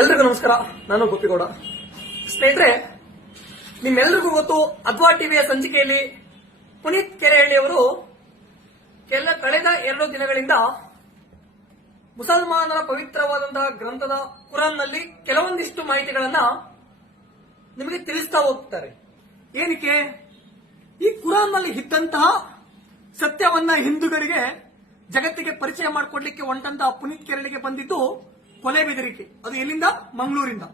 ಎಲ್ರಿಗೂ ನಮಸ್ಕಾರ. ನಾನು ಗೋಪಿಗೌಡ. ಸ್ನೇಹಿತರೆ, ನಿಮ್ಮೆಲ್ಲರಿಗೂ ಗೊತ್ತು, ಅದ್ವಾ ಟಿವಿಯ ಸಂಚಿಕೆಯಲ್ಲಿ ಪುನೀತ್ ಕೆರೆಹಳ್ಳಿಯವರು ಕಳೆದ 2 ದಿನಗಳಿಂದ ಮುಸಲ್ಮಾನರ ಪವಿತ್ರವಾದಂತಹ ಗ್ರಂಥದ ಕುರಾನ್ನಲ್ಲಿ ಕೆಲವೊಂದಿಷ್ಟು ಮಾಹಿತಿಗಳನ್ನ ನಿಮಗೆ ತಿಳಿಸ್ತಾ ಹೋಗ್ತಾರೆ. ಏನಕ್ಕೆ? ಈ ಕುರಾನ್ನಲ್ಲಿ ಇದ್ದಂತಹ ಸತ್ಯವನ್ನ ಹಿಂದೂಗಳಿಗೆ ಜಗತ್ತಿಗೆ ಪರಿಚಯ ಮಾಡಿಕೊಡ್ಲಿಕ್ಕೆ ಹೊಂಟಂತಹ ಪುನೀತ್ ಕೆರೆಹಳ್ಳಿಗೆ ಬಂದಿದ್ದು ಕೊಲೆ ಬೆದರಿಕೆ. ಅದು ಎಲ್ಲಿಂದ? ಮಂಗಳೂರಿಂದ.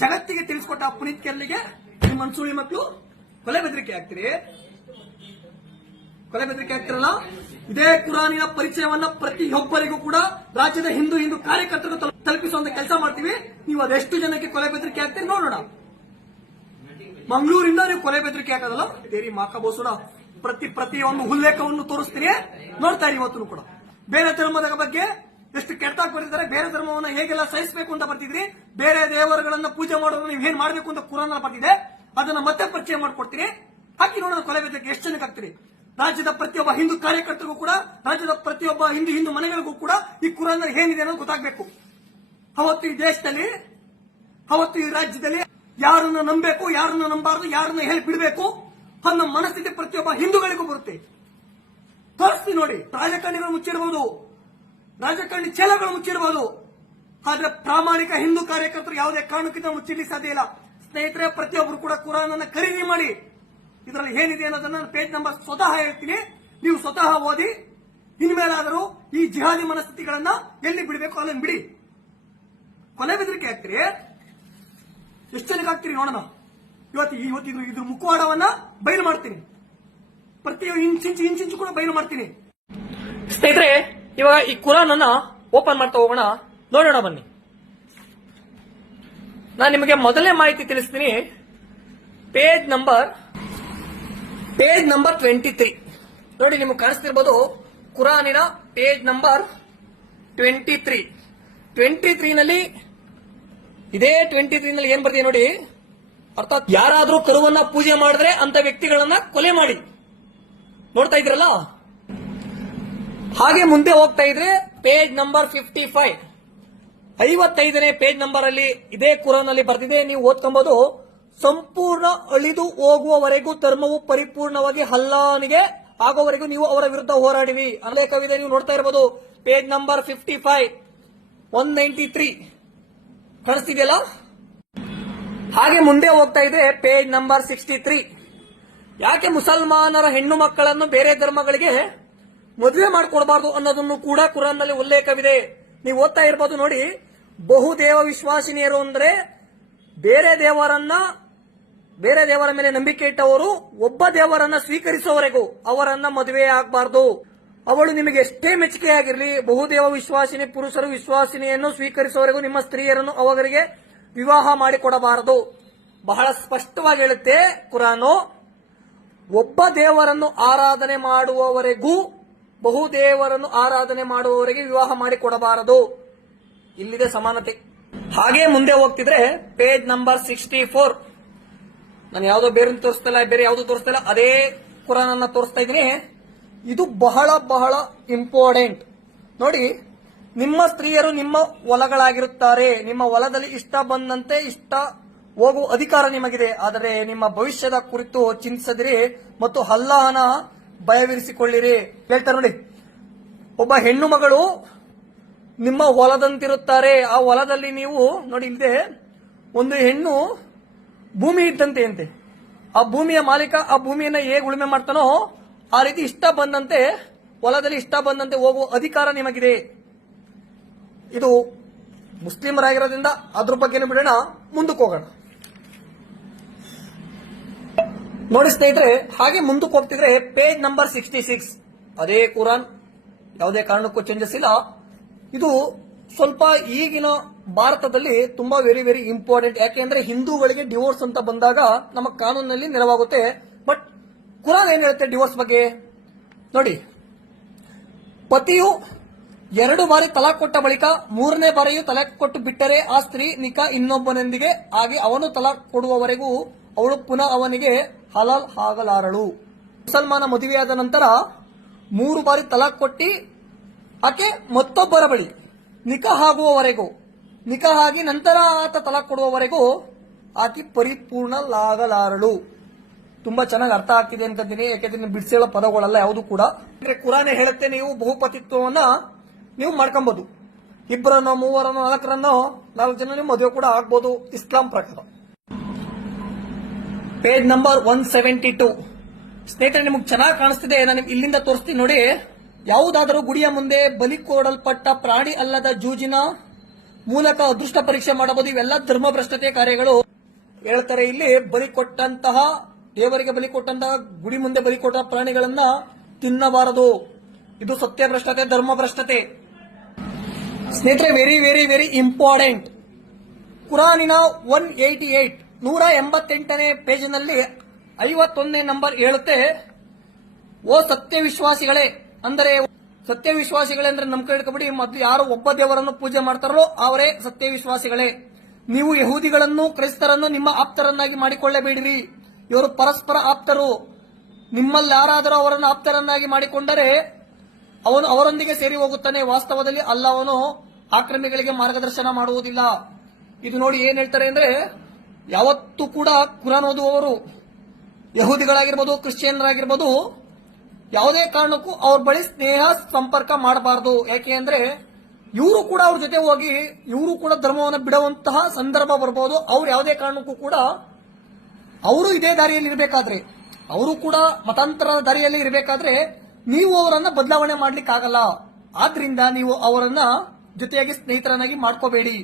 ಜಗತ್ತಿಗೆ ತಿಳಿಸ್ಕೊಟ್ಟ ಪುನೀತ್ ಕೆರೆಹಳ್ಳಿಗೆ ನಿಮ್ಮ ಮನ್ಸೂಳಿ ಮಕ್ಕಳು ಕೊಲೆ ಬೆದರಿಕೆ ಆಗ್ತಿರಲ್ಲ. ಇದೇ ಕುರಾನಿನ ಪರಿಚಯವನ್ನ ಪ್ರತಿಯೊಬ್ಬರಿಗೂ ಕೂಡ ರಾಜ್ಯದ ಹಿಂದೂ ಕಾರ್ಯಕರ್ತರು ತಲುಪಿಸುವಂತ ಕೆಲಸ ಮಾಡ್ತೀವಿ. ನೀವು ಅದೆಷ್ಟು ಜನಕ್ಕೆ ಕೊಲೆ ಬೆದರಿಕೆ ಆಗ್ತೀರಿ ನೋಡೋಣ. ಮಂಗಳೂರಿಂದ ನೀವು ಕೊಲೆ ಬೆದರಿಕೆ ಹಾಕೋದಲ್ಲ, ದೇರಿ ಮಾಕಬೋಸುಡ ಪ್ರತಿಯೊಂದು ಉಲ್ಲೇಖವನ್ನು ತೋರಿಸ್ತೀನಿ, ನೋಡ್ತಾ ಇರಿ. ಇವತ್ತು ಕೂಡ ಬೇರೆ ಧರ್ಮದ ಬಗ್ಗೆ ಎಷ್ಟು ಕೆಟ್ಟಾಗಿ ಬರ್ತಿದ್ದಾರೆ, ಬೇರೆ ಧರ್ಮವನ್ನು ಹೇಗೆಲ್ಲ ಸಹಿಸಬೇಕು ಅಂತ ಬರ್ತಿದ್ರಿ, ಬೇರೆ ದೇವರುಗಳನ್ನ ಪೂಜೆ ಮಾಡೋದನ್ನ ನೀವು ಏನ್ ಮಾಡಬೇಕು ಅಂತ ಕುರಾನ್ ಬರ್ತಿದೆ, ಅದನ್ನ ಮತ್ತೆ ಪರಿಚಯ ಮಾಡ್ಕೊಡ್ತೀನಿ. ಹಾಕಿ ನೋಡೋಣ ಕೊಲೆ ಬೆದರಿಕೆ ಎಷ್ಟು ಜನಕ್ಕೆ ಆಗ್ತೀರಿ. ರಾಜ್ಯದ ಪ್ರತಿಯೊಬ್ಬ ಹಿಂದೂ ಕಾರ್ಯಕರ್ತರಿಗೂ ಕೂಡ, ರಾಜ್ಯದ ಪ್ರತಿಯೊಬ್ಬ ಹಿಂದೂ ಮನೆಗಳಿಗೂ ಕೂಡ ಈ ಕುರಾನ್ ಏನಿದೆ ಅನ್ನೋದು ಗೊತ್ತಾಗಬೇಕು. ಅವತ್ತು ಈ ದೇಶದಲ್ಲಿ, ಅವತ್ತು ಈ ರಾಜ್ಯದಲ್ಲಿ ಯಾರನ್ನ ನಂಬಬೇಕು, ಯಾರನ್ನ ನಂಬಾರದು, ಯಾರನ್ನ ಹೇಳಿ ಬಿಡಬೇಕು ಅನ್ನೋ ಮನಸ್ಥಿತಿ ಪ್ರತಿಯೊಬ್ಬ ಹಿಂದೂಗಳಿಗೂ ಬರುತ್ತೆ. ತೋರಿಸ್ತೀನಿ ನೋಡಿ. ರಾಜಕಾರಣಿಗಳು ಮುಚ್ಚಿರಬಹುದು, ರಾಜಕಾರಣಿ ಚೇಲಗಳು ಮುಚ್ಚಿರಬಹುದು, ಆದ್ರೆ ಪ್ರಾಮಾಣಿಕ ಹಿಂದೂ ಕಾರ್ಯಕರ್ತರು ಯಾವುದೇ ಕಾರಣಕ್ಕಿಂತ ಮುಚ್ಚಿರ್ಲಿಕ್ಕೆ ಸಾಧ್ಯ ಇಲ್ಲ. ಸ್ನೇಹಿತರೆ, ಪ್ರತಿಯೊಬ್ಬರು ಕೂಡ ಕುರಾನ್ ಅನ್ನ ಖರೀದಿ ಮಾಡಿ. ಇದರಲ್ಲಿ ಏನಿದೆ ಅನ್ನೋದನ್ನ ಪೇಜ್ ನಂಬರ್ ಸ್ವತಃ ಹೇಳ್ತೀನಿ, ನೀವು ಸ್ವತಃ ಓದಿ. ಇನ್ಮೇಲಾದರೂ ಈ ಜಿಹಾದಿ ಮನಸ್ಥಿತಿಗಳನ್ನ ಎಲ್ಲಿ ಬಿಡಬೇಕು ಅಲ್ಲನ್ನು ಬಿಡಿ. ಕೊಲೆ ಬೆದರಿಕೆ ಆಗ್ತೀರಿ, ಎಷ್ಟು ಜನಕ್ಕೆ ಆಗ್ತೀರಿ ನೋಡೋಣ. ಇವತ್ತು ಇದ್ರ ಮುಖವಾಡವನ್ನ ಬಯಲು ಮಾಡ್ತೀನಿ, ಪ್ರತಿ ಇಂಚಿಂಚು ಕೂಡ ಬಯಲು ಮಾಡ್ತೀನಿ. ಸ್ನೇಹಿತರೆ, ಇವಾಗ ಈ ಕುರಾನ್ ಅನ್ನ ಓಪನ್ ಮಾಡ್ತಾ ಹೋಗೋಣ, ನೋಡೋಣ ಬನ್ನಿ. ನಾನು ನಿಮಗೆ ಮೊದಲನೇ ಮಾಹಿತಿ ತಿಳಿಸ್ತೀನಿ. ಪೇಜ್ ನಂಬರ್ 23 ನೋಡಿ, ನಿಮಗೆ ಕಾಣಿಸ್ತಿರ್ಬೋದು. ಕುರಾನಿನ ಪೇಜ್ ನಂಬರ್ 23 ನಲ್ಲಿ ಇದೇ 23 ನಲ್ಲಿ ಏನ್ ಬರ್ತೀವಿ ನೋಡಿ. ಅರ್ಥಾತ್ ಯಾರಾದ್ರೂ ಕರುವನ್ನ ಪೂಜೆ ಮಾಡಿದ್ರೆ ಅಂತ ವ್ಯಕ್ತಿಗಳನ್ನ ಕೊಲೆ ಮಾಡಿ. ನೋಡ್ತಾ ಇದ್ರಲ್ಲ. ಹಾಗೆ ಮುಂದೆ ಹೋಗ್ತಾ ಇದ್ರೆ ಪೇಜ್ ನಂಬರ್ 55ನೇ ಪೇಜ್ ನಂಬರ್ ಅಲ್ಲಿ ಇದೇ ಕುರಾನ್ ಅಲ್ಲಿ ಬರ್ತಿದೆ, ನೀವು ಓದ್ಕೊಂಬೋದು. ಸಂಪೂರ್ಣ ಅಳಿದು ಹೋಗುವವರೆಗೂ ಧರ್ಮವು ಪರಿಪೂರ್ಣವಾಗಿ ಅಲ್ಲಾಹನಿಗೆ ಆಗೋವರೆಗೂ ನೀವು ಅವರ ವಿರುದ್ಧ ಹೋರಾಡಿವಿ ಅನ್ನೋ ಕವಿತೆ ನೀವು ನೋಡ್ತಾ ಇರಬಹುದು. Page number 55 193 ಕಾಣಿಸ್ತಿದೆಯಲ್ಲ. ಹಾಗೆ ಮುಂದೆ ಹೋಗ್ತಾ ಇದೆ ಪೇಜ್ ನಂಬರ್ 63. ಯಾಕೆ ಮುಸಲ್ಮಾನರ ಹೆಣ್ಣು ಮಕ್ಕಳನ್ನು ಬೇರೆ ಧರ್ಮಗಳಿಗೆ ಮದುವೆ ಮಾಡಿಕೊಡಬಾರದು ಅನ್ನೋದನ್ನು ಕೂಡ ಕುರಾನ್ ನಲ್ಲಿ ಉಲ್ಲೇಖವಿದೆ. ನೀವು ಓದ್ತಾ ಇರಬಹುದು ನೋಡಿ. ಬಹುದೇವ ವಿಶ್ವಾಸಿನಿಯರು ಅಂದ್ರೆ ಬೇರೆ ದೇವರ ಮೇಲೆ ನಂಬಿಕೆ ಇಟ್ಟವರು ಒಬ್ಬ ದೇವರನ್ನ ಸ್ವೀಕರಿಸುವವರೆಗೂ ಅವರನ್ನ ಮದುವೆ ಆಗಬಾರದು. ಅವಳು ನಿಮಗೆ ಎಷ್ಟೇ ಮೆಚ್ಚುಗೆಯಾಗಿರಲಿ, ಬಹುದೇವ ವಿಶ್ವಾಸಿನಿ ಪುರುಷರು ವಿಶ್ವಾಸಿನಿಯನ್ನು ಸ್ವೀಕರಿಸುವವರೆಗೂ ನಿಮ್ಮ ಸ್ತ್ರೀಯರನ್ನು ಅವರಿಗೆ ವಿವಾಹ ಮಾಡಿಕೊಡಬಾರದು. ಬಹಳ ಸ್ಪಷ್ಟವಾಗಿ ಹೇಳುತ್ತೆ ಕುರಾನು. ಒಬ್ಬ ದೇವರನ್ನು ಆರಾಧನೆ ಮಾಡುವವರೆಗೂ, ಬಹುದೇವರನ್ನು ಆರಾಧನೆ ಮಾಡುವವರೆಗೆ ವಿವಾಹ ಮಾಡಿಕೊಡಬಾರದು. ಇಲ್ಲಿದೆ ಸಮಾನತೆ. ಹಾಗೆ ಮುಂದೆ ಹೋಗ್ತಿದ್ರೆ ಪೇಜ್ ನಂಬರ್ 64. ನಾನು ಯಾವುದೋ ಬೇರೆ ತೋರಿಸ್ತಿಲ್ಲ, ಬೇರೆ ಯಾವುದು ತೋರಿಸ್ತಿಲ್ಲ, ಅದೇ ಕುರಾನ್ ಅನ್ನ ತೋರಿಸ್ತಾ ಇದ್ದೀನಿ. ಇದು ಬಹಳ ಬಹಳ ಇಂಪಾರ್ಟೆಂಟ್ ನೋಡಿ. ನಿಮ್ಮ ಸ್ತ್ರೀಯರು ನಿಮ್ಮ ಹೊಲಗಳಾಗಿರುತ್ತಾರೆ. ನಿಮ್ಮ ಹೊಲದಲ್ಲಿ ಇಷ್ಟ ಬಂದಂತೆ ಇಷ್ಟ ಹೋಗುವ ಅಧಿಕಾರ ನಿಮಗಿದೆ. ಆದರೆ ನಿಮ್ಮ ಭವಿಷ್ಯದ ಕುರಿತು ಚಿಂತಿಸದಿರಿ ಮತ್ತು ಅಲ್ಲಾಹನ ಭಯವಿರಿಸಿಕೊಳ್ಳಿರಿ ಹೇಳ್ತಾರೆ ನೋಡಿ. ಒಬ್ಬ ಹೆಣ್ಣು ಮಗಳು ನಿಮ್ಮ ಹೊಲದಂತಿರುತ್ತಾರೆ. ಆ ಹೊಲದಲ್ಲಿ ನೀವು ನೋಡಿ, ಇಲ್ಲದೆ ಒಂದು ಹೆಣ್ಣು ಭೂಮಿ ಇದ್ದಂತೆ ಅಂತೆ. ಆ ಭೂಮಿಯ ಮಾಲೀಕ ಆ ಭೂಮಿಯನ್ನ ಹೇಗೆ ಉಳುಮೆ ಮಾಡ್ತಾನೋ ಆ ರೀತಿ ಇಷ್ಟ ಬಂದಂತೆ ಹೊಲದಲ್ಲಿ ಇಷ್ಟ ಬಂದಂತೆ ಹೋಗುವ ಅಧಿಕಾರ ನಿಮಗಿದೆ. ಇದು ಮುಸ್ಲಿಮರಾಗಿರೋದ್ರಿಂದ ಅದ್ರ ಬಗ್ಗೆನೂ ಬಿಡೋಣ, ಮುಂದಕ್ಕೆ ಹೋಗೋಣ ನೋಡಿ ಸ್ನೇಹಿತರೆ. ಹಾಗೆ ಮುಂದಕ್ಕೆ ಹೋಗ್ತಿದ್ರೆ ಪೇಜ್ ನಂಬರ್ 66 ಅದೇ ಕುರಾನ್, ಯಾವುದೇ ಕಾರಣಕ್ಕೂ ಚೇಂಜಸ್ ಇಲ್ಲ. ಇದು ಸ್ವಲ್ಪ ಈಗಿನ ಭಾರತದಲ್ಲಿ ತುಂಬಾ ವೆರಿ ವೆರಿ ಇಂಪಾರ್ಟೆಂಟ್. ಯಾಕೆಂದ್ರೆ ಹಿಂದೂಗಳಿಗೆ ಡಿವೋರ್ಸ್ ಅಂತ ಬಂದಾಗ ನಮ್ಮ ಕಾನೂನಿನಲ್ಲಿ ನೆರವಾಗುತ್ತೆ. ಬಟ್ ಕುರಾನ್ ಏನ್ ಹೇಳುತ್ತೆ ಡಿವೋರ್ಸ್ ಬಗ್ಗೆ ನೋಡಿ. ಪತಿಯು 2 ಬಾರಿ ತಲಾಕ್ ಕೊಟ್ಟ ಬಳಿಕ 3ನೇ ಬಾರಿಯೂ ತಲಾಕ್ ಕೊಟ್ಟು ಬಿಟ್ಟರೆ ಆ ಸ್ತ್ರೀ ನಿಕಾ ಇನ್ನೊಬ್ಬನೊಂದಿಗೆ ಆಗಿ ಅವನು ತಲಾಕ್ ಕೊಡುವವರೆಗೂ ಅವಳು ಪುನಃ ಅವನಿಗೆ ಹಲಾಲ್ ಆಗಲಾರಳು. ಮುಸಲ್ಮಾನ ಮದುವೆಯಾದ ನಂತರ 3 ಬಾರಿ ತಲಾಕ್ ಕೊಟ್ಟಿ ಆಕೆ ಮತ್ತೊಬ್ಬರ ಬಳಿ ನಿಕಾ ಆಗುವವರೆಗೂ ನಿಕಾಹ್ ಆಗಿ ನಂತರ ಆತ ತಲಾಕ್ ಕೊಡುವವರೆಗೂ ಆಕೆ ಪರಿಪೂರ್ಣಲಾಗಲಾರಳು. ತುಂಬಾ ಚೆನ್ನಾಗಿ ಅರ್ಥ ಆಗ್ತಿದೆ ಅನ್ಕೊಂತೀನಿ, ಯಾಕೆಂದ್ರೆ ಬಿಡಿಸೇಳೋ ಪದಗಳಲ್ಲ ಯಾವುದು ಕೂಡ. ಕುರಾನ್ ಹೇಳುತ್ತೆ ನೀವು ಬಹುಪತಿತ್ವವನ್ನ ನೀವು ಮಾಡ್ಕೊಬಹುದು. ಇಬ್ಬರನ್ನೋ ಮೂವರನ್ನೋ ನಾಲ್ಕರನ್ನೋ 4 ಜನ ನೀವು ಮದುವೆ ಕೂಡ ಆಗ್ಬೋದು ಇಸ್ಲಾಂ ಪ್ರಕಾರ. Page number 172. ಸ್ನೇಹಿತರೆ ನಿಮಗೆ ಚೆನ್ನಾಗಿ ಕಾಣಿಸ್ತಿದೆ, ನಾನು ಇಲ್ಲಿಂದ ತೋರಿಸ್ತೀನಿ ನೋಡಿ. ಯಾವುದಾದರೂ ಗುಡಿಯ ಮುಂದೆ ಬಲಿ ಕೊಡಲ್ಪಟ್ಟ ಪ್ರಾಣಿ ಅಲ್ಲದ ಜೂಜಿನ ಮೂಲಕ ಅದೃಷ್ಟ ಪರೀಕ್ಷೆ ಮಾಡಬಹುದು. ಇವೆಲ್ಲ ಧರ್ಮಭ್ರಷ್ಟತೆ ಕಾರ್ಯಗಳು ಹೇಳ್ತಾರೆ. ಇಲ್ಲಿ ಬಲಿ ಕೊಟ್ಟಂತಹ ದೇವರಿಗೆ ಬಲಿ ಕೊಟ್ಟಂತಹ ಗುಡಿ ಮುಂದೆ ಬಲಿ ಕೊಟ್ಟ ಪ್ರಾಣಿಗಳನ್ನ ತಿನ್ನಬಾರದು. ಇದು ಸತ್ಯಭ್ರಷ್ಟತೆ, ಧರ್ಮಭ್ರಷ್ಟತೆ. ಸ್ನೇಹಿತರೆ ವೆರಿ ವೆರಿ ವೆರಿ ಇಂಪಾರ್ಟೆಂಟ್. ಕುರಾನಿನ 188ನೇ ಪೇಜಿನಲ್ಲಿ 51ನೇ ನಂಬರ್ ಹೇಳುತ್ತೆ, ಓ ಸತ್ಯವಿಶ್ವಾಸಿಗಳೇ, ಅಂದರೆ ಸತ್ಯವಿಶ್ವಾಸಿಗಳೇ ಅಂದ್ರೆ ನಮ್ ಕಡೆ ಕಬಡ್ಡಿ ಮೊದಲು ಯಾರು ಒಬ್ಬ ದೇವರನ್ನು ಪೂಜೆ ಮಾಡ್ತಾರೋ ಅವರೇ ಸತ್ಯವಿಶ್ವಾಸಿಗಳೇ. ನೀವು ಯಹೂದಿಗಳನ್ನು ಕ್ರೈಸ್ತರನ್ನು ನಿಮ್ಮ ಆಪ್ತರನ್ನಾಗಿ ಮಾಡಿಕೊಳ್ಳಬೇಡಿರಿ. ಇವರು ಪರಸ್ಪರ ಆಪ್ತರು. ನಿಮ್ಮಲ್ಲಿ ಯಾರಾದರೂ ಅವರನ್ನು ಆಪ್ತರನ್ನಾಗಿ ಮಾಡಿಕೊಂಡರೆ ಅವನು ಅವರೊಂದಿಗೆ ಸೇರಿ ಹೋಗುತ್ತಾನೆ. ವಾಸ್ತವದಲ್ಲಿ ಅಲ್ಲವನು ಆಕ್ರಮಿಗಳಿಗೆ ಮಾರ್ಗದರ್ಶನ ಮಾಡುವುದಿಲ್ಲ. ಇದು ನೋಡಿ ಏನ್ ಹೇಳ್ತಾರೆ ಅಂದ್ರೆ, ಯಾವತ್ತೂ ಕೂಡ ಕುರಾನ್ ಓದುವವರು ಯಹೂದಿಗಳಾಗಿರ್ಬೋದು ಕ್ರಿಶ್ಚಿಯನ್ರಾಗಿರ್ಬೋದು ಯಾವುದೇ ಕಾರಣಕ್ಕೂ ಅವ್ರ ಬಳಿ ಸ್ನೇಹ ಸಂಪರ್ಕ ಮಾಡಬಾರದು. ಯಾಕೆ ಅಂದ್ರೆ ಇವರು ಕೂಡ ಅವ್ರ ಜೊತೆ ಹೋಗಿ ಇವರು ಕೂಡ ಧರ್ಮವನ್ನು ಬಿಡುವಂತಹ ಸಂದರ್ಭ ಬರಬಹುದು. ಅವ್ರು ಯಾವುದೇ ಕಾರಣಕ್ಕೂ ಕೂಡ ಅವರು ಇದೇ ದಾರಿಯಲ್ಲಿ ಇರಬೇಕಾದ್ರೆ, ಅವರು ಕೂಡ ಮತಾಂತರದ ದಾರಿಯಲ್ಲಿ ಇರಬೇಕಾದ್ರೆ ನೀವು ಅವರನ್ನ ಬದಲಾವಣೆ ಮಾಡ್ಲಿಕ್ಕೆ ಆಗಲ್ಲ. ಆದ್ರಿಂದ ನೀವು ಅವರನ್ನ ಜೊತೆಯಾಗಿ ಸ್ನೇಹಿತರನ್ನಾಗಿ ಮಾಡ್ಕೋಬೇಡಿ.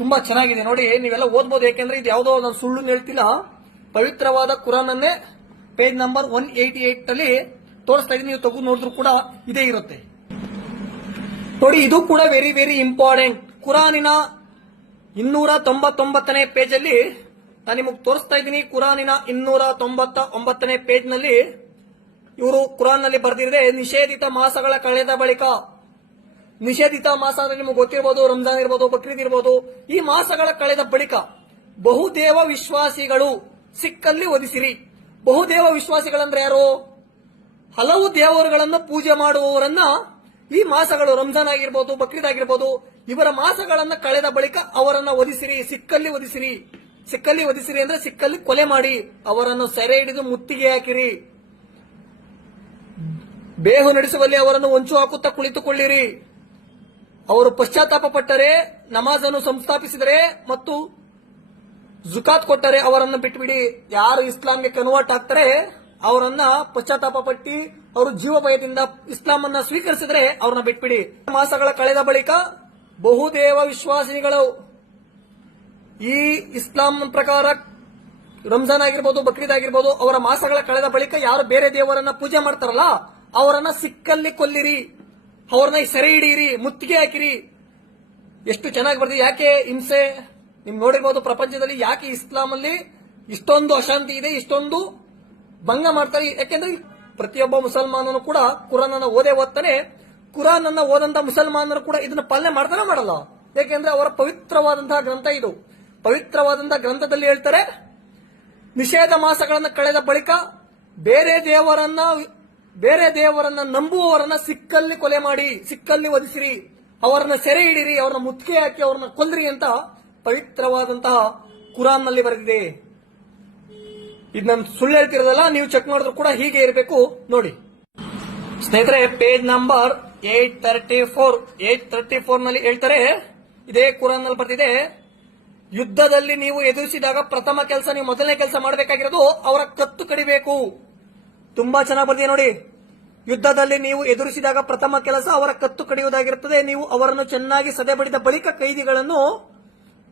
ತುಂಬಾ ಚೆನ್ನಾಗಿದೆ ನೋಡಿ, ನೀವೆಲ್ಲ ಓದ್ಬೋದು. ಯಾಕೆಂದ್ರೆ ಇದು ಯಾವುದೋ ನಾನು ಸುಳ್ಳು ಹೇಳ್ತಿಲ್ಲ, ಪವಿತ್ರವಾದ ಕುರಾನ್ ಅನ್ನೇ ಪೇಜ್ ನಂಬರ್ 188 ಅಲ್ಲಿ ತೋರಿಸ್ತಾ ಇದ್ದೀನಿ. ನೀವು ತಗು ನೋಡಿದ್ರು ಕೂಡ ಇದೇ ಇರುತ್ತೆ ನೋಡಿ. ಇದು ಕೂಡ ವೆರಿ ವೆರಿ ಇಂಪಾರ್ಟೆಂಟ್. ಕುರಾನಿನ 299ನೇ ಪೇಜ್ ಅಲ್ಲಿ ನಾನು ನಿಮಗೆ ತೋರಿಸ್ತಾ ಇದ್ದೀನಿ. ಕುರಾನಿನ 299ನೇ ಪೇಜ್ ನಲ್ಲಿ ಇವರು ಕುರಾನ್ ನಲ್ಲಿ ಬರೆದಿದೆ, ನಿಷೇಧಿತ ಮಾಸಗಳ ಕಳೆದ ಬಳಿಕ. ನಿಷೇಧಿತ ಮಾಸ ಅಂದ್ರೆ ನಿಮಗೆ ಗೊತ್ತಿರಬಹುದು, ರಂಜಾನ್ ಇರ್ಬೋದು, ಬಕ್ರೀದ್ ಇರ್ಬೋದು. ಈ ಮಾಸಗಳ ಕಳೆದ ಬಳಿಕ ಬಹುದೇವ ವಿಶ್ವಾಸಿಗಳು ಸಿಕ್ಕಲ್ಲಿ ಒದಿಸಿರಿ. ಬಹುದೇವ ವಿಶ್ವಾಸಿಗಳಂದ್ರೆ ಯಾರು? ಹಲವು ದೇವರುಗಳನ್ನು ಪೂಜೆ ಮಾಡುವವರನ್ನ ಈ ಮಾಸಗಳು ರಂಜಾನ್ ಆಗಿರ್ಬೋದು, ಬಕ್ರೀದ್ ಆಗಿರ್ಬೋದು, ಇವರ ಮಾಸಗಳನ್ನ ಕಳೆದ ಬಳಿಕ ಅವರನ್ನ ಒದಿಸಿರಿ, ಸಿಕ್ಕಲ್ಲಿ ಒದಿಸಿರಿ. ಸಿಕ್ಕಲ್ಲಿ ಒದಿಸಿರಿ ಅಂದ್ರೆ ಸಿಕ್ಕಲ್ಲಿ ಕೊಲೆ ಮಾಡಿ ಅವರನ್ನು ಸೆರೆ ಹಿಡಿದು ಮುತ್ತಿಗೆ ಹಾಕಿರಿ. ಬೇಹು ನಡೆಸುವಲ್ಲಿ ಅವರನ್ನು ಹೊಂಚು ಹಾಕುತ್ತಾ ಕುಳಿತುಕೊಳ್ಳಿರಿ. ಅವರು ಪಶ್ಚಾತ್ತಾಪ ಪಟ್ಟರೆ, ನಮಾಜನ್ನು ಸಂಸ್ಥಾಪಿಸಿದರೆ ಮತ್ತು ಜುಕಾತ್ ಕೊಟ್ಟರೆ ಅವರನ್ನು ಬಿಟ್ಟುಬಿಡಿ. ಯಾರು ಇಸ್ಲಾಂಗೆ ಕನ್ವರ್ಟ್ ಆಗ್ತಾರೆ ಅವರನ್ನ ಪಶ್ಚಾತ್ತಾಪ ಪಟ್ಟಿ ಅವರು ಜೀವ ಭಯದಿಂದ ಇಸ್ಲಾಂ ಅನ್ನ ಸ್ವೀಕರಿಸಿದ್ರೆ ಅವ್ರನ್ನ ಬಿಟ್ಬಿಡಿ. ಮಾಸಗಳ ಕಳೆದ ಬಳಿಕ ಬಹುದೇವ ವಿಶ್ವಾಸಿಗಳು ಈ ಇಸ್ಲಾಂ ಪ್ರಕಾರ ರಂಜಾನ್ ಆಗಿರ್ಬೋದು, ಬಕ್ರೀದ್ ಆಗಿರ್ಬೋದು, ಅವರ ಮಾಸಗಳ ಕಳೆದ ಬಳಿಕ ಯಾರು ಬೇರೆ ದೇವರನ್ನ ಪೂಜೆ ಮಾಡ್ತಾರಲ್ಲ ಅವರನ್ನ ಸಿಕ್ಕಲ್ಲಿ ಕೊಲ್ಲಿರಿ, ಅವ್ರನ್ನ ಸೆರೆ ಹಿಡಿಯಿರಿ, ಮುತ್ತಿಗೆ ಹಾಕಿರಿ. ಎಷ್ಟು ಚೆನ್ನಾಗಿ ಬರ್ತೀವಿ. ಯಾಕೆ ಹಿಂಸೆ ನಿಮ್ ನೋಡಿರ್ಬೋದು ಪ್ರಪಂಚದಲ್ಲಿ, ಯಾಕೆ ಇಸ್ಲಾಂ ಅಲ್ಲಿ ಇಷ್ಟೊಂದು ಅಶಾಂತಿ ಇದೆ, ಇಷ್ಟೊಂದು ಭಂಗ ಮಾಡ್ತಾರೆ. ಯಾಕೆಂದ್ರೆ ಪ್ರತಿಯೊಬ್ಬ ಮುಸಲ್ಮಾನನು ಕೂಡ ಕುರಾನ್ ಅನ್ನ ಓದ್ತಾನೆ. ಕುರಾನ್ ಅನ್ನ ಓದಂತ ಮುಸಲ್ಮಾನರು ಕೂಡ ಇದನ್ನ ಪಾಲನೆ ಮಾಡ್ತಾನೆ ಮಾಡಲ್ಲ. ಯಾಕೆಂದ್ರೆ ಅವರ ಪವಿತ್ರವಾದಂತಹ ಗ್ರಂಥ ಇದು. ಪವಿತ್ರವಾದಂತಹ ಗ್ರಂಥದಲ್ಲಿ ಹೇಳ್ತಾರೆ, ನಿಷೇಧ ಮಾಸಗಳನ್ನ ಕಳೆದ ಬಳಿಕ ಬೇರೆ ದೇವರನ್ನ ನಂಬುವವರನ್ನ ಸಿಕ್ಕಲ್ಲಿ ಕೊಲೆ ಮಾಡಿ, ಸಿಕ್ಕಲ್ಲಿ ಒದಿಸಿರಿ, ಅವರನ್ನ ಸೆರೆ ಹಿಡಿರಿ, ಅವ್ರನ್ನ ಮುತ್ತಿಗೆ ಹಾಕಿ ಅವ್ರನ್ನ ಕೊಲ್ರಿ ಅಂತ ಪವಿತ್ರವಾದಂತಹ ಕುರಾನ್ ನಲ್ಲಿ ಬರೆದಿದೆ. ಇದು ನಾನು ಸುಳ್ಳು ಹೇಳ್ತಿರೋದಲ್ಲ, ನೀವು ಚೆಕ್ ಮಾಡಿದ್ರು ಕೂಡ ಹೀಗೆ ಇರಬೇಕು ನೋಡಿ. ಸ್ನೇಹಿತರೆ ಪೇಜ್ ನಂಬರ್ 834 ನಲ್ಲಿ ಹೇಳ್ತಾರೆ, ಇದೇ ಕುರಾನ್ ನಲ್ಲಿ ಬರ್ತಿದೆ, ಯುದ್ಧದಲ್ಲಿ ನೀವು ಎದುರಿಸಿದಾಗ ಪ್ರಥಮ ಕೆಲಸ, ನೀವು ಮೊದಲನೇ ಕೆಲಸ ಮಾಡಬೇಕಾಗಿರೋದು ಅವರ ಕತ್ತು ಕಡಿಬೇಕು. ತುಂಬಾ ಚೆನ್ನಾಗಿ ಬರ್ತಿದೆ ನೋಡಿ. ಯುದ್ಧದಲ್ಲಿ ನೀವು ಎದುರಿಸಿದಾಗ ಪ್ರಥಮ ಕೆಲಸ ಅವರ ಕತ್ತು ಕಡಿಯುವುದಾಗಿರುತ್ತದೆ. ನೀವು ಅವರನ್ನು ಚೆನ್ನಾಗಿ ಸದೆ ಬಡಿದ ಬಳಿಕ ಕೈದಿಗಳನ್ನು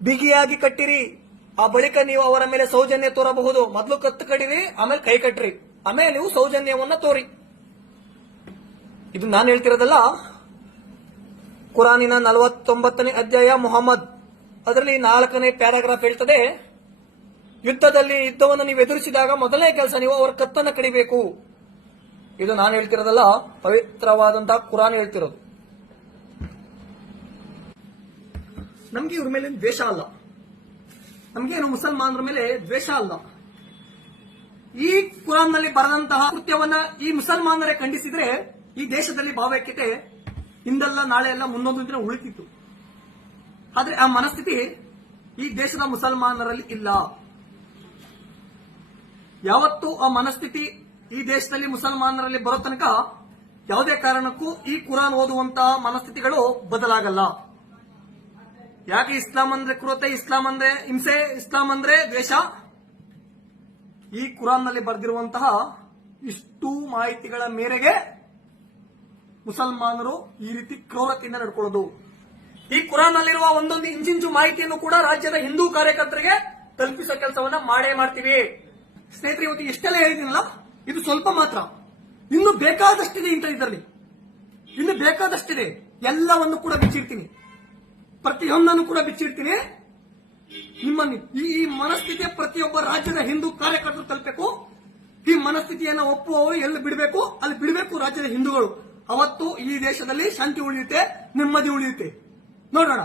ಬಿಗಿಯಾಗಿ ಕಟ್ಟಿರಿ. ಆ ಬಳಿಕ ನೀವು ಅವರ ಮೇಲೆ ಸೌಜನ್ಯ ತೋರಬಹುದು. ಮೊದಲು ಕತ್ತು ಕಡಿರಿ, ಆಮೇಲೆ ಕೈ ಕಟ್ಟಿರಿ, ಆಮೇಲೆ ನೀವು ಸೌಜನ್ಯವನ್ನ ತೋರಿ. ಇದು ನಾನು ಹೇಳ್ತಿರೋದಲ್ಲ, ಕುರಾನಿನ 49ನೇ ಅಧ್ಯಾಯ ಮುಹಮ್ಮದ್ ಅದರಲ್ಲಿ 4ನೇ ಪ್ಯಾರಾಗ್ರಾಫ್ ಹೇಳ್ತದೆ, ಯುದ್ಧವನ್ನು ನೀವು ಎದುರಿಸಿದಾಗ ಮೊದಲನೇ ಕೆಲಸ ನೀವು ಅವರ ಕತ್ತನ್ನು ಕಡಿಬೇಕು. ಇದು ನಾನು ಹೇಳ್ತಿರೋದಲ್ಲ, ಪವಿತ್ರವಾದಂತಹ ಕುರಾನ್ ಹೇಳ್ತಿರೋದು. ನಮ್ಗೆ ಇವ್ರ ಮೇಲೆ ದ್ವೇಷ ಅಲ್ಲ, ನಮ್ಗೇನು ಮುಸಲ್ಮಾನರ ಮೇಲೆ ದ್ವೇಷ ಅಲ್ಲ. ಈ ಕುರಾನ್ ನಲ್ಲಿ ಬರೆದಂತಹ ಕೃತ್ಯವನ್ನ ಈ ಮುಸಲ್ಮಾನರೇ ಖಂಡಿಸಿದ್ರೆ ಈ ದೇಶದಲ್ಲಿ ಭಾವೈಕ್ಯತೆ ಇಂದಲ್ಲ ನಾಳೆ ಎಲ್ಲ ಮುಂದೊಂದು ದಿನ ಉಳಿತಿತ್ತು. ಆದ್ರೆ ಆ ಮನಸ್ಥಿತಿ ಈ ದೇಶದ ಮುಸಲ್ಮಾನರಲ್ಲಿ ಇಲ್ಲ. ಯಾವತ್ತು ಆ ಮನಸ್ಥಿತಿ ಈ ದೇಶದಲ್ಲಿ ಮುಸಲ್ಮಾನರಲ್ಲಿ ಬರೋ ತನಕ ಯಾವುದೇ ಕಾರಣಕ್ಕೂ ಈ ಕುರಾನ್ ಓದುವಂತಹ ಮನಸ್ಥಿತಿಗಳು ಬದಲಾಗಲ್ಲ. ಯಾಕೆ ಇಸ್ಲಾಂ ಅಂದ್ರೆ ಕ್ರೂರತೆ, ಇಸ್ಲಾಂ ಅಂದ್ರೆ ಹಿಂಸೆ, ಇಸ್ಲಾಂ ಅಂದ್ರೆ ದ್ವೇಷ? ಈ ಕುರಾನ್ ನಲ್ಲಿ ಬರೆದಿರುವಂತಹ ಇಷ್ಟು ಮಾಹಿತಿಗಳ ಮೇರೆಗೆ ಮುಸಲ್ಮಾನರು ಈ ರೀತಿ ಕ್ರೂರತೆಯಿಂದ ನಡ್ಕೊಳ್ಳೋದು. ಈ ಕುರಾನ್ ನಲ್ಲಿರುವ ಒಂದೊಂದು ಇಂಚಿಂಚು ಮಾಹಿತಿಯನ್ನು ಕೂಡ ರಾಜ್ಯದ ಹಿಂದೂ ಕಾರ್ಯಕರ್ತರಿಗೆ ತಲುಪಿಸೋ ಕೆಲಸವನ್ನ ಮಾಡೇ ಮಾಡ್ತೀವಿ. ಸ್ನೇಹಿತರೆ, ಇವತ್ತು ಇಷ್ಟೆಲ್ಲ ಹೇಳಿದ್ದೀನಲ್ಲ, ಇದು ಸ್ವಲ್ಪ ಮಾತ್ರ. ಇನ್ನು ಬೇಕಾದಷ್ಟಿದೆ ಇದರಲ್ಲಿ, ಇನ್ನು ಬೇಕಾದಷ್ಟಿದೆ. ಎಲ್ಲವನ್ನು ಕೂಡ ಬಿಚ್ಚಿಡ್ತೀನಿ, ಪ್ರತಿಯೊಂದನ್ನು ಕೂಡ ಬಿಚ್ಚಿಡ್ತೀನಿ. ನಿಮ್ಮನ್ನು ಈ ಮನಸ್ಥಿತಿಯ ಪ್ರತಿಯೊಬ್ಬ ರಾಜ್ಯದ ಹಿಂದೂ ಕಾರ್ಯಕರ್ತರು ತಲುಪಬೇಕು. ಈ ಮನಸ್ಥಿತಿಯನ್ನ ಒಪ್ಪುವವರು ಎಲ್ಲಿ ಬಿಡಬೇಕು, ಅಲ್ಲಿ ಬಿಡಬೇಕು ರಾಜ್ಯದ ಹಿಂದೂಗಳು. ಅವತ್ತು ಈ ದೇಶದಲ್ಲಿ ಶಾಂತಿ ಉಳಿಯುತ್ತೆ, ನೆಮ್ಮದಿ ಉಳಿಯುತ್ತೆ. ನೋಡೋಣ.